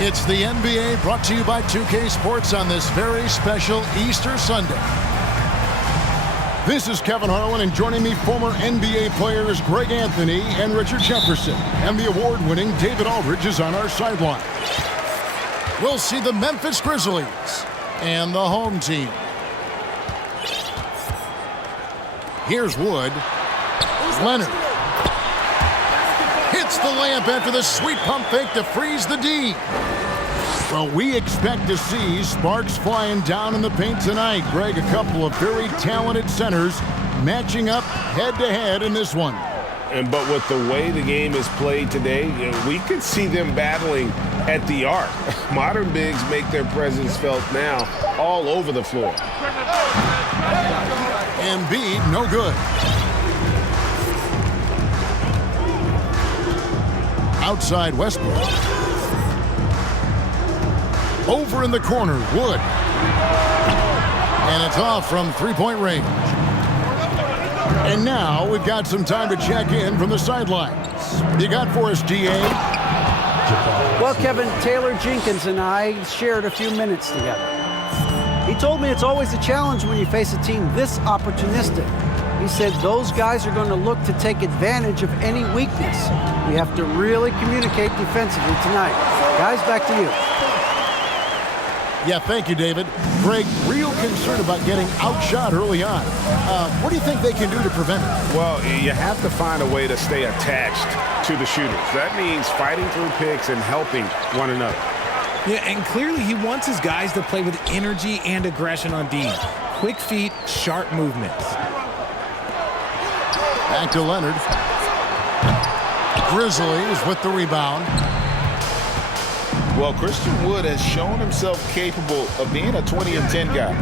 It's the NBA brought to you by 2K Sports on this very special Easter Sunday. This is Kevin Harlan, and joining me, former NBA players Greg Anthony and Richard Jefferson. And the award-winning David Aldridge is on our sideline. We'll see the Memphis Grizzlies and the home team. Here's Wood. Leonard hits the layup after the sweet pump fake to freeze the D. Well, we expect to see sparks flying down in the paint tonight. Greg, a couple of very talented centers matching up head-to-head in this one. But with the way the game is played today, we could see them battling at the arc. Modern bigs make their presence felt now all over the floor. Embiid, no good. Outside Westbrook. Over in the corner, Wood. And it's off from three-point range. And now we've got some time to check in from the sidelines. You got for us, DA? Well, Kevin, Taylor Jenkins and I shared a few minutes together. He told me it's always a challenge when you face a team this opportunistic. He said those guys are going to look to take advantage of any weakness. We have to really communicate defensively tonight. Guys, back to you. Yeah, thank you, David. Greg, real concern about getting outshot early on. What do you think they can do to prevent it? Well, you have to find a way to stay attached to the shooters. That means fighting through picks and helping one another. Yeah, and clearly he wants his guys to play with energy and aggression on D. Quick feet, sharp movements. Back to Leonard. Grizzlies with the rebound. Well, Christian Wood has shown himself capable of being a 20 and 10 guy,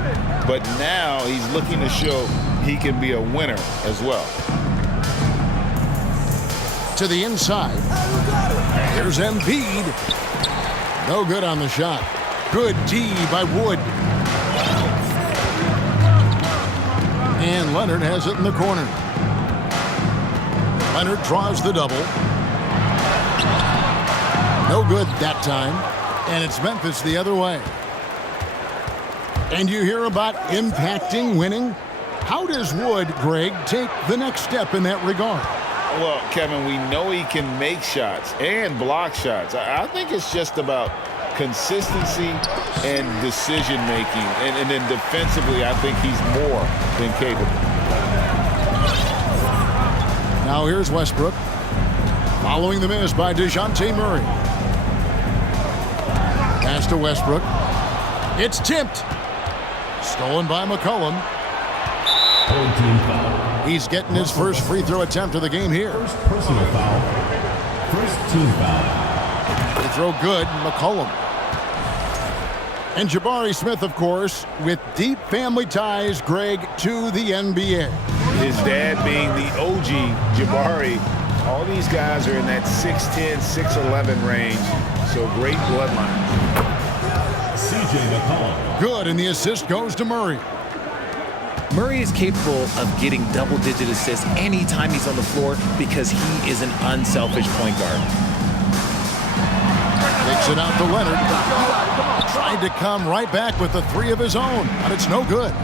but now he's looking to show he can be a winner as well. To the inside. Here's Embiid. No good on the shot. Good D by Wood. And Leonard has it in the corner. Leonard draws the double. No good that time. And it's Memphis the other way. And you hear about impacting winning? How does Wood, Greg, take the next step in that regard? Well, Kevin, we know he can make shots and block shots. I think it's just about consistency and decision-making. And then defensively, I think he's more than capable. Now here's Westbrook. Following the miss by DeJounte Murray. Pass to Westbrook. It's tipped. Stolen by McCollum. He's getting his first free throw attempt of the game here. First personal foul. First team foul. Free throw good, McCollum. And Jabari Smith, of course, with deep family ties, Greg, to the NBA. His dad being the OG Jabari. All these guys are in that 6'10", 6'11" range, so great bloodline. C.J. McCollum. Good, and the assist goes to Murray. Murray is capable of getting double-digit assists anytime he's on the floor because he is an unselfish point guard. Takes it out to Leonard. Tried to come right back with the three of his own, but it's no good.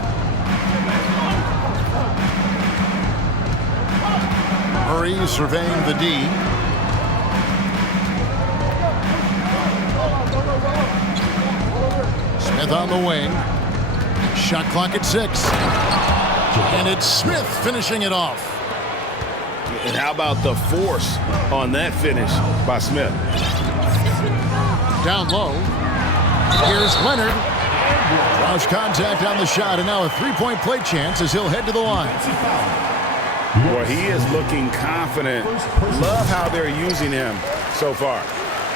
Murray surveying the D. Smith on the wing. Shot clock at 6. And it's Smith finishing it off. And how about the force on that finish by Smith? Down low. Here's Leonard. Draws contact on the shot, and now a three-point play chance as he'll head to the line. Well, he is looking confident. Love how they're using him so far.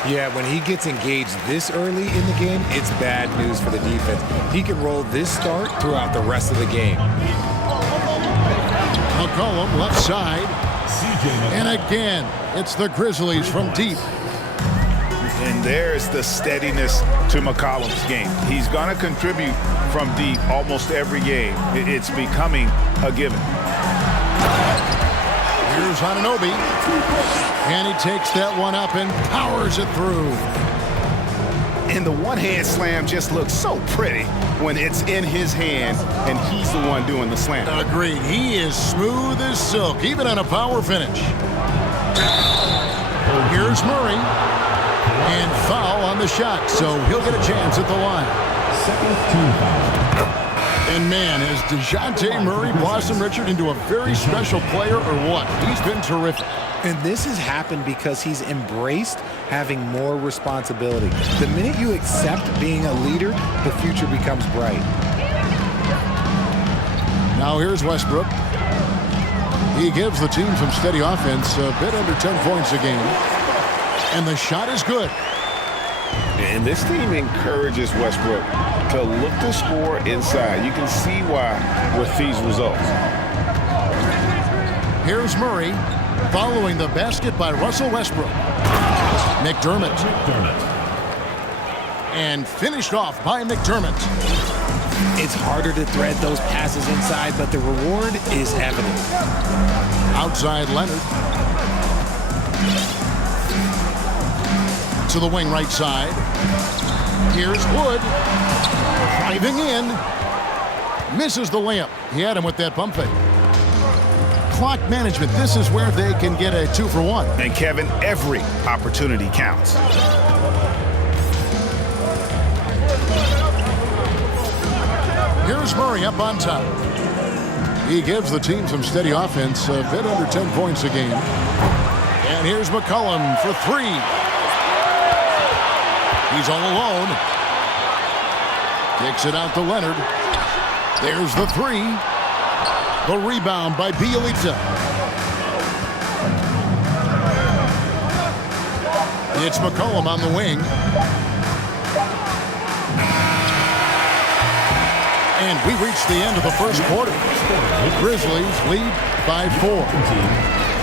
Yeah, when he gets engaged this early in the game, it's bad news for the defense. He can roll this start throughout the rest of the game. McCollum left side. And again, it's the Grizzlies from deep. And there's the steadiness to McCollum's game. He's going to contribute from deep almost every game. It's becoming a given. Here's Anunoby. And he takes that one up and powers it through. And the one-hand slam just looks so pretty when it's in his hand and he's the one doing the slam. Agreed. He is smooth as silk, even on a power finish. Here's Murray. And foul on the shot, so he'll get a chance at the line. Second team foul. And man, has DeJounte Murray blossomed, Richard, into a very special player or what? He's been terrific. And this has happened because he's embraced having more responsibility. The minute you accept being a leader, the future becomes bright. Now here's Westbrook. He gives the team some steady offense, a bit under 10 points a game. And the shot is good. And this team encourages Westbrook to look to score inside. You can see why with these results. Here's Murray following the basket by Russell Westbrook. McDermott. And finished off by McDermott. It's harder to thread those passes inside, but the reward is evident. Outside Leonard. To the wing right side. Here's Wood. Driving in. Misses the layup. He had him with that pump fake. Clock management. This is where they can get a 2-for-1. And Kevin, every opportunity counts. Here's Murray up on top. He gives the team some steady offense, a bit under 10 points a game. And here's McCollum for three. He's all alone. Kicks it out to Leonard. There's the three. The rebound by Bielitsa. It's McCollum on the wing. And we reach the end of the first quarter. The Grizzlies lead by 4.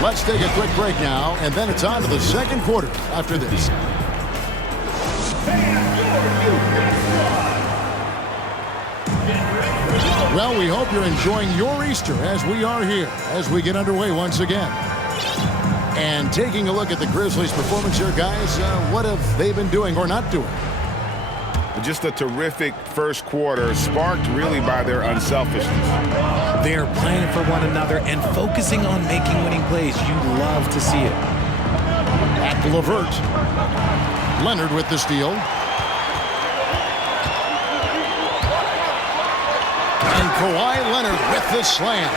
Let's take a quick break now, and then it's on to the second quarter after this. Well, we hope you're enjoying your Easter as we are here, as we get underway once again. And taking a look at the Grizzlies' performance here, guys, what have they been doing or not doing? Just a terrific first quarter, sparked really by their unselfishness. They are playing for one another and focusing on making winning plays. You love to see it. Back to LeVert. Leonard with the steal. And Kawhi Leonard with the slam.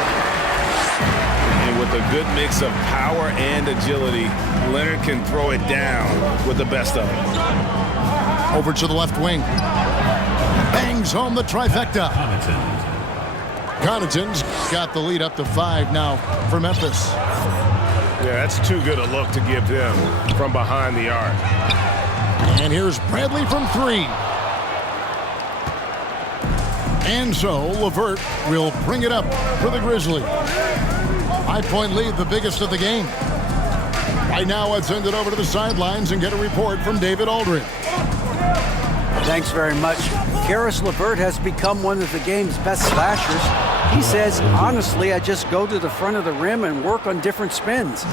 And with a good mix of power and agility, Leonard can throw it down with the best of it. Over to the left wing. Bangs home the trifecta. Connaughton's got the lead up to 5 now for Memphis. Yeah, that's too good a look to give them from behind the arc. And here's Bradley from 3. And so LeVert will bring it up for the Grizzlies. 5-point lead, the biggest of the game. Right now, let's send it over to the sidelines and get a report from David Aldridge. Thanks very much. Karis LeVert has become one of the game's best slashers. He says, honestly, I just go to the front of the rim and work on different spins.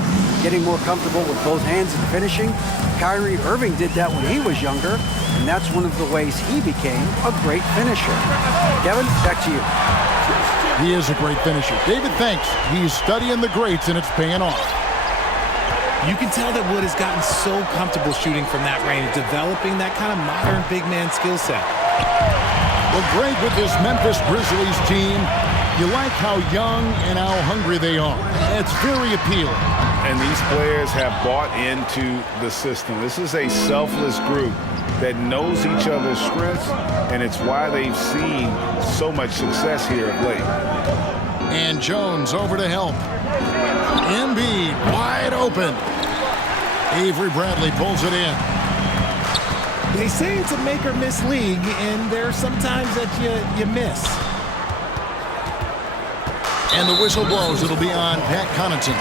Getting more comfortable with both hands and finishing. Kyrie Irving did that when he was younger, and that's one of the ways he became a great finisher. Kevin, back to you. He is a great finisher. David, thanks. He's studying the greats, and it's paying off. You can tell that Wood has gotten so comfortable shooting from that range, developing that kind of modern big man skill set. Well, great with this Memphis Grizzlies team. You like how young and how hungry they are. It's very appealing. And these players have bought into the system. This is a selfless group that knows each other's strengths, and it's why they've seen so much success here of late. And Jones over to help. Embiid wide open. Avery Bradley pulls it in. They say it's a make or miss league, and there are some times that you miss. And the whistle blows. It'll be on Pat Connaughton.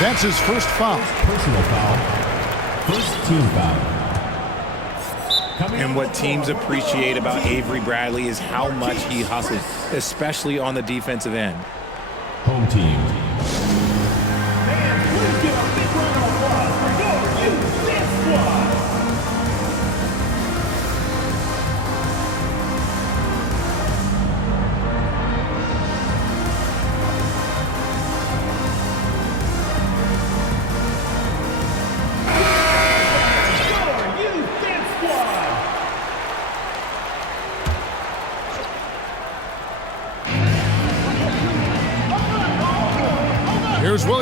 That's his first foul. Personal foul. First team foul. And what teams appreciate about Avery Bradley is how much he hustles, especially on the defensive end. Home team.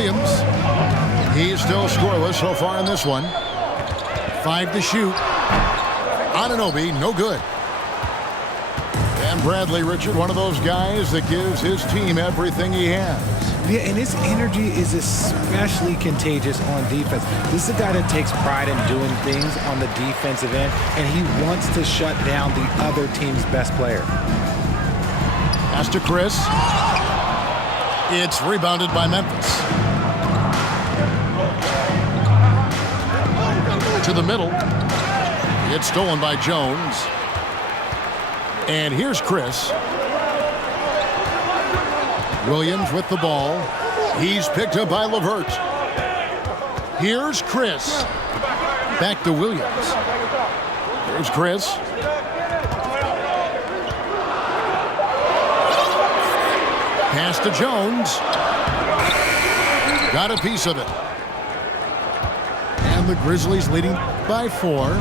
Williams. He's still scoreless so far in this one. 5 to shoot. Anunoby, no good. And Bradley, Richard, one of those guys that gives his team everything he has. Yeah, and his energy is especially contagious on defense. This is a guy that takes pride in doing things on the defensive end, and he wants to shut down the other team's best player. Pass to Chris. It's rebounded by Memphis. To the middle. It's stolen by Jones. And here's Chris. Williams with the ball. He's picked up by LeVert. Here's Chris. Back to Williams. Here's Chris. Pass to Jones. Got a piece of it. And the Grizzlies leading by 4.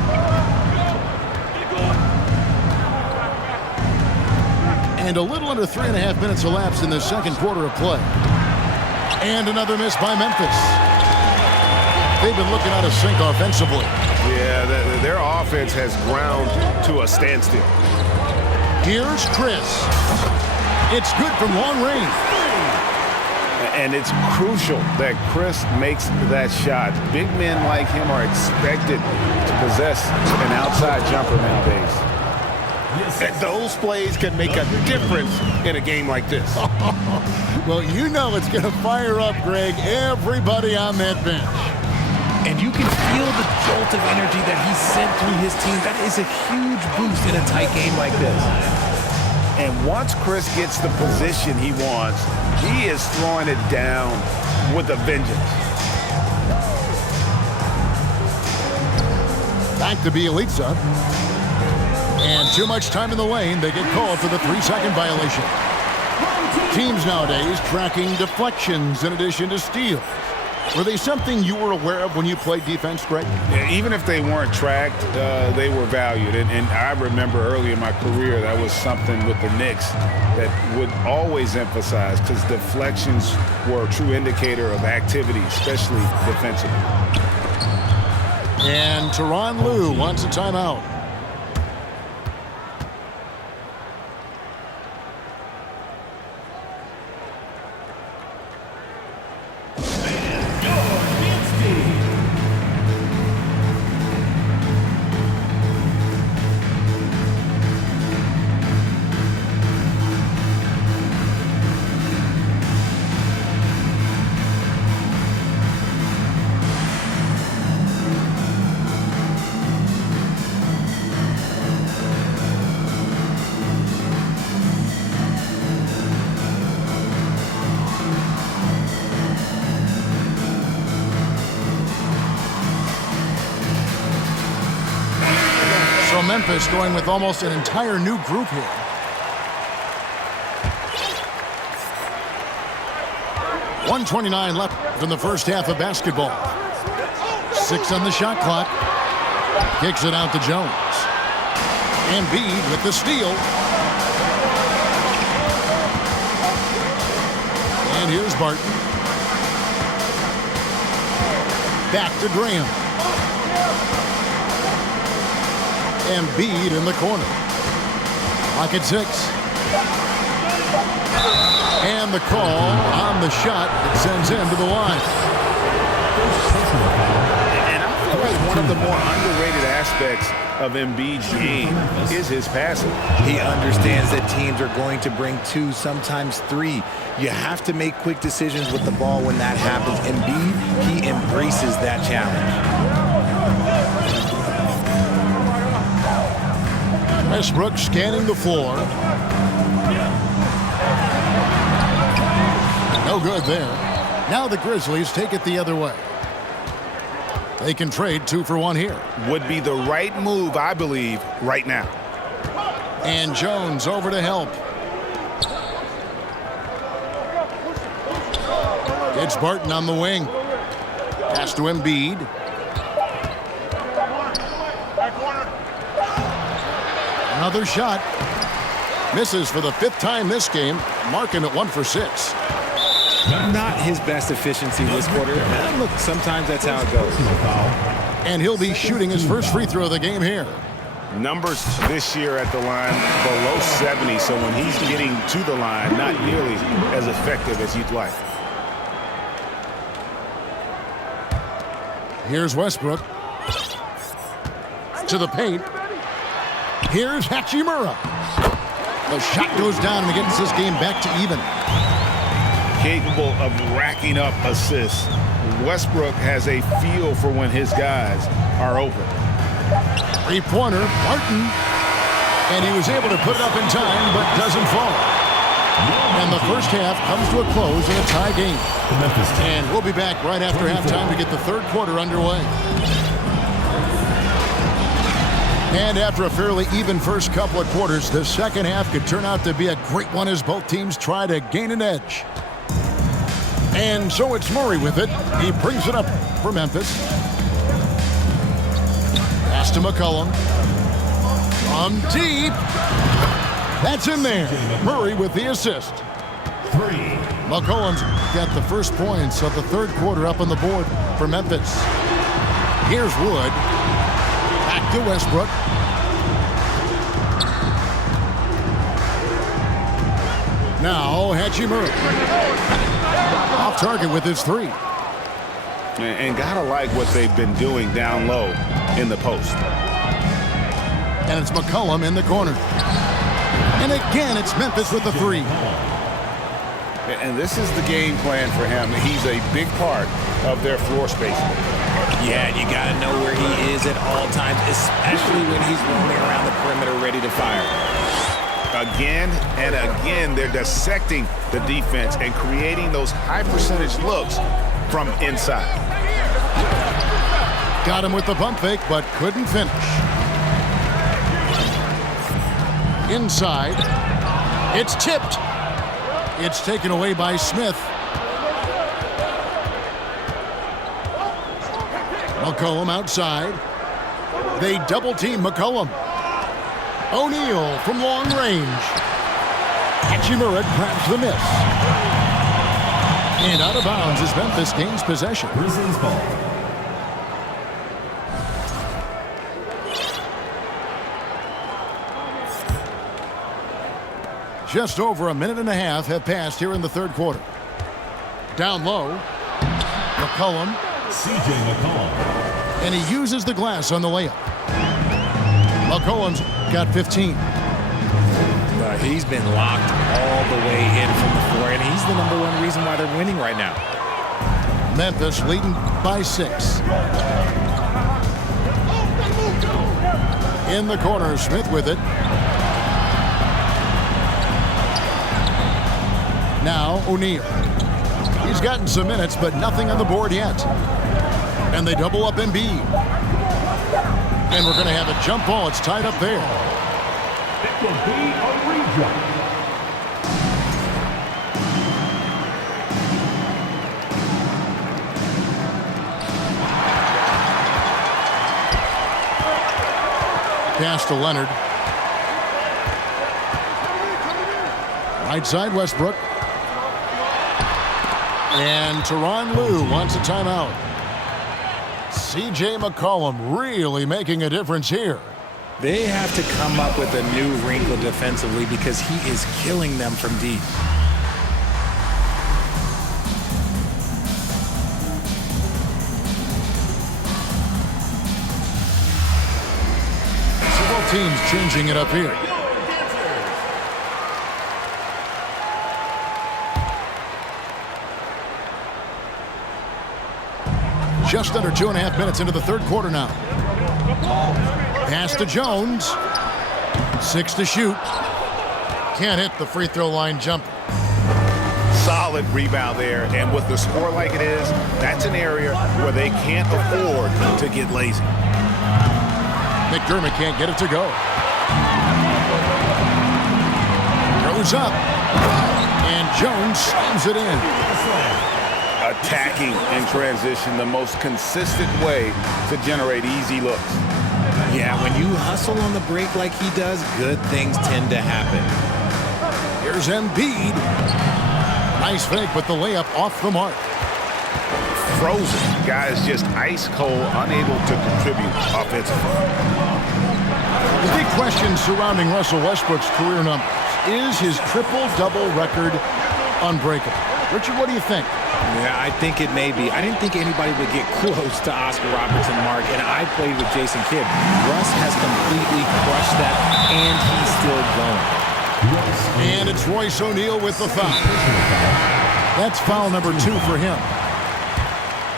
And a little under 3.5 minutes elapsed in the second quarter of play. And another miss by Memphis. They've been looking out of sync offensively. Yeah, their offense has ground to a standstill. Here's Chris. It's good from long range. And it's crucial that Chris makes that shot. Big men like him are expected to possess an outside jumper nowadays. And those plays can make a difference in a game like this. Well, you know it's going to fire up, Greg, everybody on that bench. And you can feel the jolt of energy that he sent through his team. That is a huge boost in a tight game like this. And once Chris gets the position he wants, he is throwing it down with a vengeance. Back to Bielitsa. And too much time in the lane. They get called for the 3-second violation. Teams nowadays tracking deflections in addition to steals. Were they something you were aware of when you played defense, Greg? Yeah, even if they weren't tracked, they were valued. And I remember early in my career, that was something with the Knicks that would always emphasize, because deflections were a true indicator of activity, especially defensively. And Tyronn Lue wants a timeout. Memphis going with almost an entire new group here. .129 left in the first half of basketball. 6 on the shot clock. Kicks it out to Jones. Embiid with the steal. And here's Barton. Back to Graham. Embiid in the corner. Clock at 6. And the call on the shot that sends him to the line. And I feel like one of the more underrated aspects of Embiid's game is his passing. He understands that teams are going to bring 2, sometimes 3. You have to make quick decisions with the ball when that happens. Embiid, he embraces that challenge. Westbrook scanning the floor. No good there. Now the Grizzlies take it the other way. They can trade 2 for 1 here. Would be the right move, I believe, right now. And Jones over to help. It's Barton on the wing. Pass to Embiid. Another shot. Misses for the 5th time this game, marking it 1 for 6. Not his best efficiency this quarter. Look, sometimes that's how it goes. And he'll be shooting his first free throw of the game here. Numbers this year at the line below 70, so when he's getting to the line, not nearly as effective as you'd like. Here's Westbrook. To the paint. Here's Hachimura. The shot goes down and it gets this game back to even. Capable of racking up assists, Westbrook has a feel for when his guys are open. Three-pointer, Martin. And he was able to put it up in time, but doesn't fall. And the first half comes to a close in a tie game. And we'll be back right after halftime to get the third quarter underway. And after a fairly even first couple of quarters, the second half could turn out to be a great one as both teams try to gain an edge. And so it's Murray with it. He brings it up for Memphis. Pass to McCollum. From deep. That's in there. Murray with the assist. McCollum's got the first points of the third quarter up on the board for Memphis. Here's Wood. Back to Westbrook. Now Hachimura. Off target with his three. And gotta like what they've been doing down low in the post. And it's McCollum in the corner. And again, it's Memphis with the three. And this is the game plan for him. He's a big part of their floor spacing. Yeah, you got to know where he is at all times, especially when he's roaming around the perimeter ready to fire. Again and again, they're dissecting the defense and creating those high-percentage looks from inside. Got him with the pump fake, but couldn't finish. Inside. It's tipped. It's taken away by Smith. McCollum outside. They double-team McCollum. O'Neal from long range. Hachimura grabs the miss. And out of bounds as Memphis gains possession. Grizzlies ball. Just over a minute and a half have passed here in the third quarter. Down low. McCollum. C.J. McCollum. And he uses the glass on the layup. McCollum's got 15. He's been locked all the way in from the floor, and he's the number one reason why they're winning right now. Memphis leading by 6. In the corner, Smith with it. Now O'Neal. He's gotten some minutes, but nothing on the board yet. And they double up Embiid. And we're going to have a jump ball. It's tied up there. It will be a rejump. Pass to Leonard. Right side, Westbrook. And Tyronn Lue wants a timeout. C.J. McCollum really making a difference here. They have to come up with a new wrinkle defensively because he is killing them from deep. Several teams changing it up here. Just under 2.5 minutes into the third quarter now. Pass to Jones. 6 to shoot. Can't hit the free throw line jumper. Solid rebound there, and with the score like it is, that's an area where they can't afford to get lazy. McDermott can't get it to go. Goes up. And Jones slams it in. Attacking in transition, the most consistent way to generate easy looks. Yeah, when you hustle on the break like he does, good things tend to happen. Here's Embiid. Nice fake, but the layup off the mark. Frozen. Guys just ice cold, unable to contribute offensively. The big question surrounding Russell Westbrook's career numbers. Is his triple-double record unbreakable? Richard, what do you think? Yeah, I think it may be. I didn't think anybody would get close to Oscar Robertson, Mark, and I played with Jason Kidd. Russ has completely crushed that, and he's still going. And it's Royce O'Neal with the foul. That's foul number 2 for him.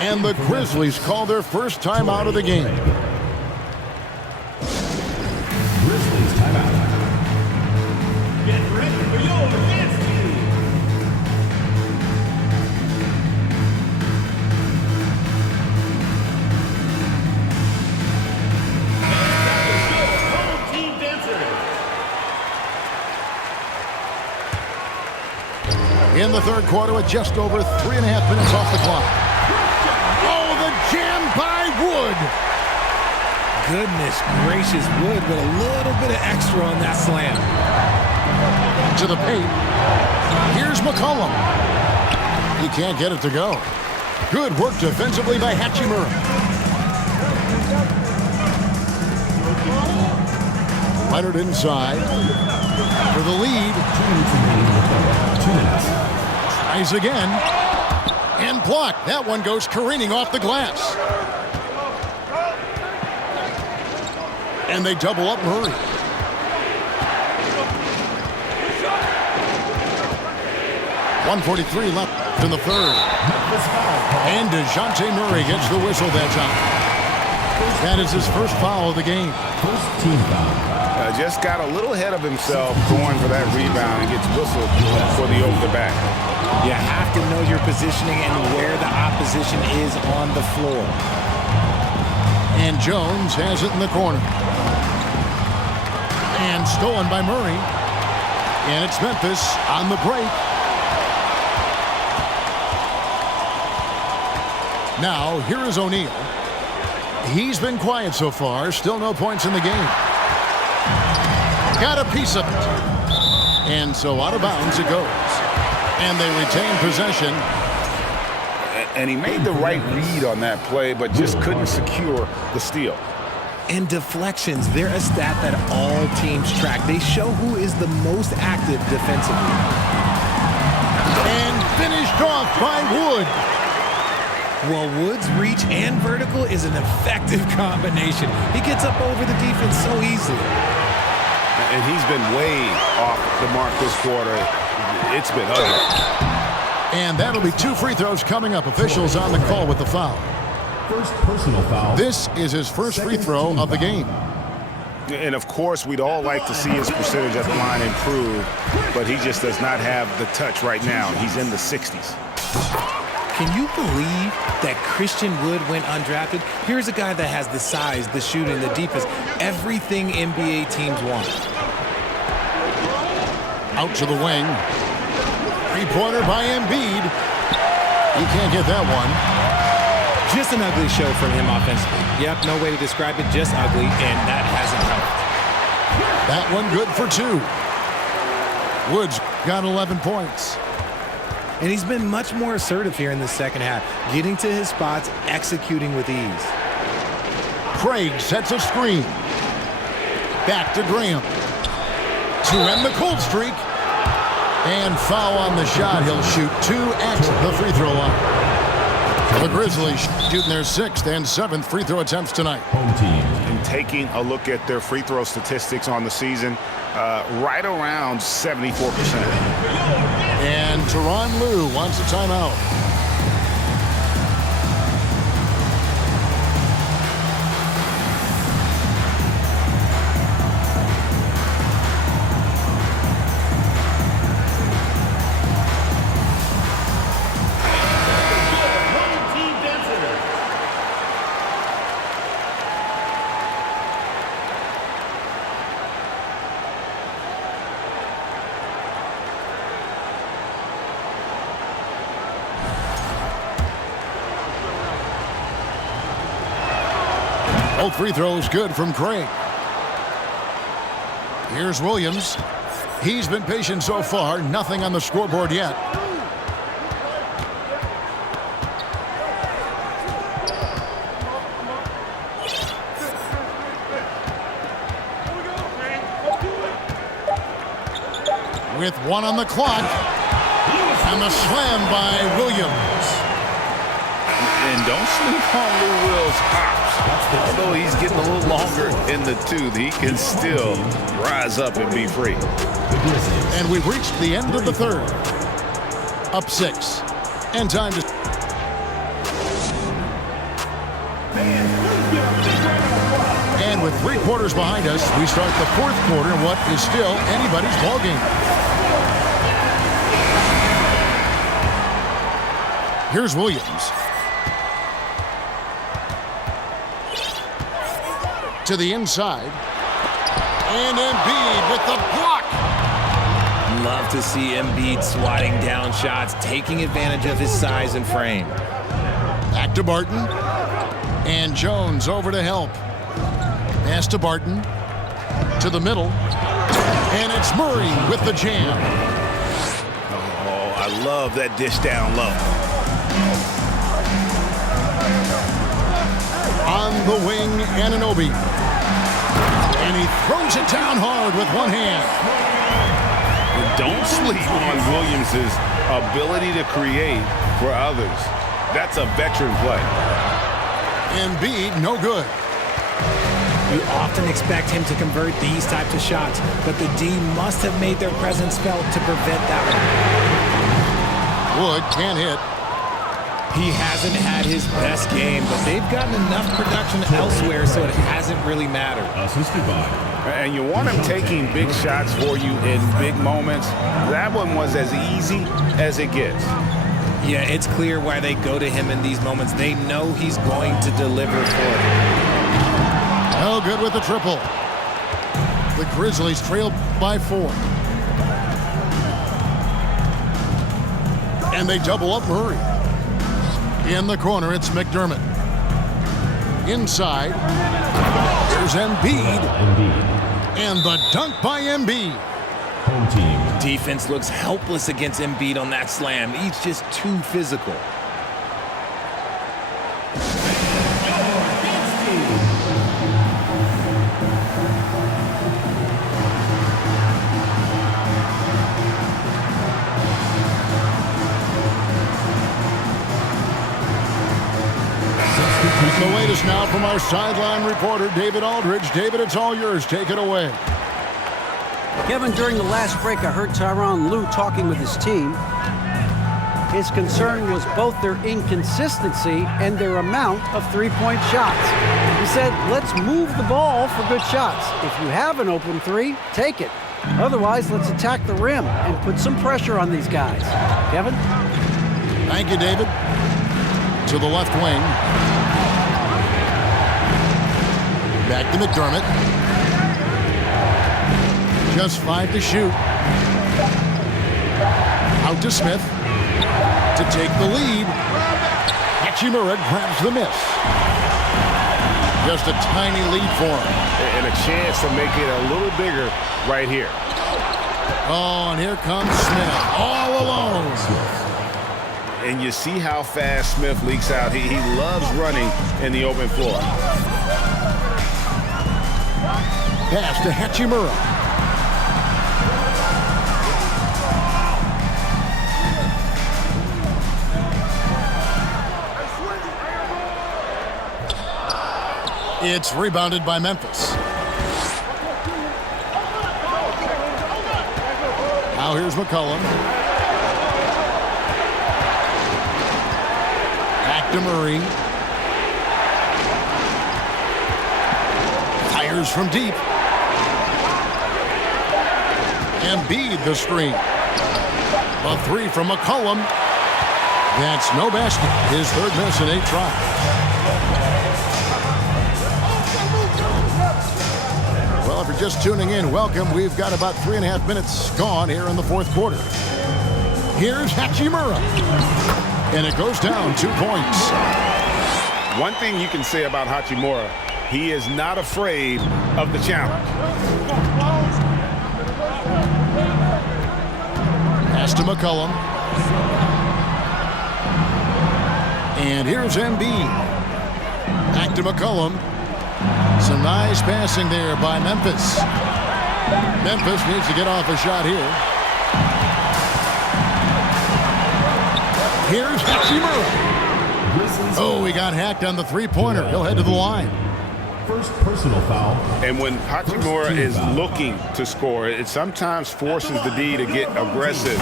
And the Grizzlies call their first time out of the game. Grizzlies timeout. Get ready for your dance team. Home team dancers. In the third quarter with just over 3.5 minutes off the clock. Oh, the jam by Wood. Goodness gracious, Wood with a little bit of extra on that slam. To the paint. Here's McCollum. He can't get it to go. Good work defensively by Hachimura. Leonard inside. For the lead. 2 minutes. Tries again. And blocked. That one goes careening off the glass. And they double up Murray. .143 left in the third. And DeJounte Murray gets the whistle that time. That is his first foul of the game. First team foul. Just got a little ahead of himself going for that rebound and gets whistled for the over the back. You have to know your positioning and where the opposition is on the floor. And Jones has it in the corner. And stolen by Murray. And it's Memphis on the break. Now, here is O'Neal. He's been quiet so far. Still no points in the game. Got a piece of it. And so out of bounds it goes. And they retain possession. And he made the right read on that play, but just couldn't secure the steal. And deflections, they're a stat that all teams track. They show who is the most active defensively. And finished off by Wood. Well, Wood's reach and vertical is an effective combination. He gets up over the defense so easily. And he's been way off the mark this quarter. It's been ugly. And that'll be 2 free throws coming up. Officials on the call with the foul. First personal foul. This is his first free throw of the game. And of course, we'd all like to see his percentage at the line improve, but he just does not have the touch right now. He's in the 60s. Can you believe that Christian Wood went undrafted? Here's a guy that has the size, the shooting, the defense, everything NBA teams want. Out to the wing. Three-pointer by Embiid. He can't get that one. Just an ugly show from him offensively. Yep, no way to describe it, just ugly, and that hasn't helped. That one good for 2. Woods got 11 points. And he's been much more assertive here in the second half, getting to his spots, executing with ease. Craig sets a screen. Back to Graham. To end the cold streak. And foul on the shot. He'll shoot 2 at the free throw line. The Grizzlies shooting their 6th and 7th free throw attempts tonight. Home team. And taking a look at their free throw statistics on the season, right around 74%. And Tyronn Lue wants a timeout. Both free throws good from Craig. Here's Williams. He's been patient so far. Nothing on the scoreboard yet. with 1 on the clock. And the slam by Williams. And don't sleep on Lou Will's hops. Although he's getting a little longer in the tooth, he can still rise up and be free. And we've reached the end of the third. Up 6. And time to... And with 3 quarters behind us, we start the 4th quarter in what is still anybody's ballgame. Here's Williams. To the inside. And Embiid with the block. Love to see Embiid swatting down shots, taking advantage of his size and frame. Back to Barton. And Jones over to help. Pass to Barton. To the middle. And it's Murray with the jam. Oh, I love that dish down low. On the wing, Anunoby. And he throws it down hard with one hand. Don't sleep on Williams' ability to create for others. That's a veteran play. Embiid, no good. You often expect him to convert these types of shots, but the D must have made their presence felt to prevent that one. Wood can't hit. He hasn't had his best game, but they've gotten enough production elsewhere, so it hasn't really mattered. Assisted by. And you want him taking big shots for you in big moments. That one was as easy as it gets. Yeah, it's clear why they go to him in these moments. They know he's going to deliver for them. No good with the triple. The Grizzlies trail by 4. And they double up Murray. In the corner, it's McDermott. Inside, there's Embiid. And the dunk by Embiid. Home team. Defense looks helpless against Embiid on that slam. He's just too physical. The latest now from our sideline reporter, David Aldridge. David, it's all yours. Take it away. Kevin, during the last break, I heard Tyronn Lue talking with his team. His concern was both their inconsistency and their amount of three-point shots. He said, let's move the ball for good shots. If you have an open 3, take it. Otherwise, let's attack the rim and put some pressure on these guys. Kevin? Thank you, David. To the left wing. Back to McDermott. Just 5 to shoot. Out to Smith to take the lead. Hachimura grabs the miss. Just a tiny lead for him. And a chance to make it a little bigger right here. Oh, and here comes Smith all alone. And you see how fast Smith leaks out. He loves running in the open floor. Pass to Hachimura. It's rebounded by Memphis. Now here's McCollum. Back to Murray. Fires from deep. Embiid the screen. A 3 from McCollum. That's no basket. His third miss in 8 tries. Well, if you're just tuning in, welcome. We've got about 3.5 minutes gone here in the fourth quarter. Here's Hachimura. And it goes down 2 points. One thing you can say about Hachimura, he is not afraid of the challenge. Pass to McCollum. And here's Embiid. Back to McCollum. Some nice passing there by Memphis. Memphis needs to get off a shot here. Here's Hachimura. Oh, he got hacked on the three-pointer. He'll head to the line. First personal foul. And when Hachimura is looking to score, it sometimes forces the D to get aggressive.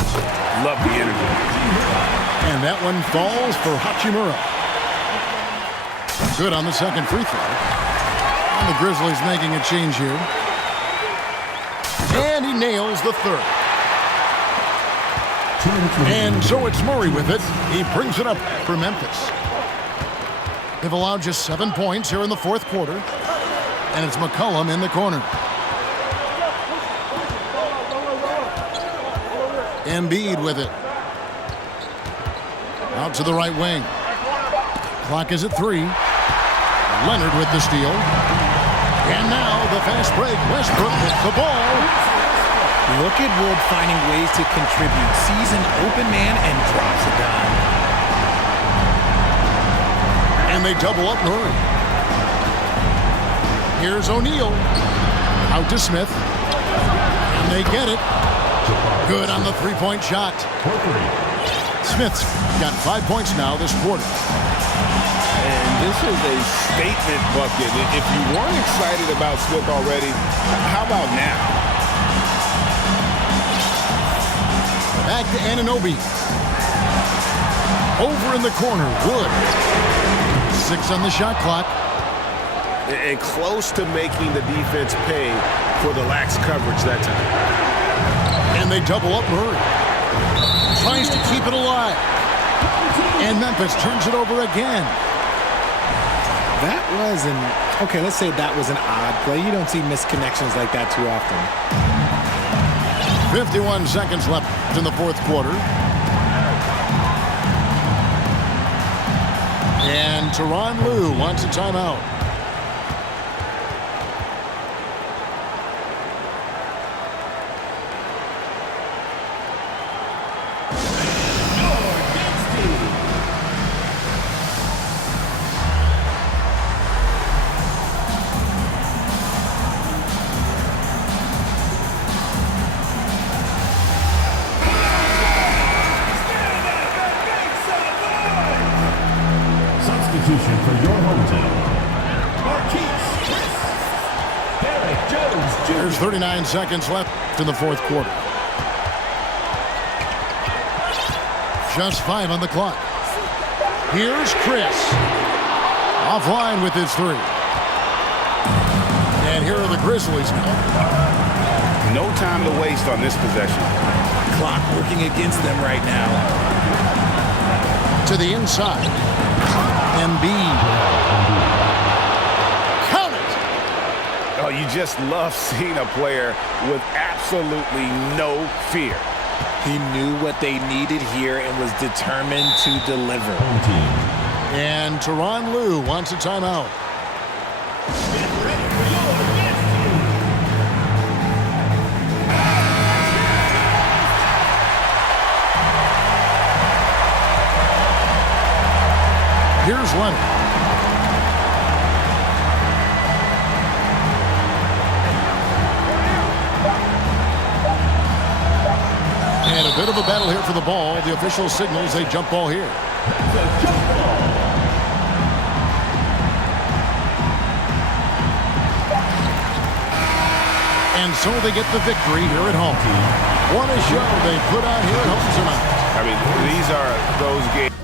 Love the energy. And that one falls for Hachimura. Good on the second free throw. And the Grizzlies making a change here. And he nails the third. And so it's Murray with it. He brings it up for Memphis. They've allowed just 7 points here in the fourth quarter. And it's McCollum in the corner. Embiid with it. Out to the right wing. Clock is at 3. Leonard with the steal. And now the fast break. Westbrook with the ball. Look at Wood finding ways to contribute. Sees an open man and drops a dime. And they double up Murray. Here's O'Neal. Out to Smith. And they get it. Good on the three-point shot. Smith's got 5 points now this quarter. And this is a statement bucket. If you weren't excited about Smith already, how about now? Back to Anunoby. Over in the corner, Wood. 6 on the shot clock. And close to making the defense pay for the lax coverage that time. And they double up Murray. Tries to keep it alive. And Memphis turns it over again. That was okay, let's say that was an odd play. You don't see misconnections like that too often. 51 seconds left in the fourth quarter. And Tyronn Lue wants a timeout. Substitution for your hometown. Derek Jones Jr. There's 39 seconds left in the fourth quarter. Just 5 on the clock. Here's Chris. Offline with his 3. And here are the Grizzlies now. No time to waste on this possession. Clock working against them right now. To the inside. Embiid. Count it! Oh, you just love seeing a player with absolutely no fear. He knew what they needed here and was determined to deliver. And Tyronn Lue wants a timeout. Here's Leonard. And a bit of a battle here for the ball. The official signals a jump ball here. And so they get the victory here at home. What a show they put on here at home tonight. I mean, these are those games.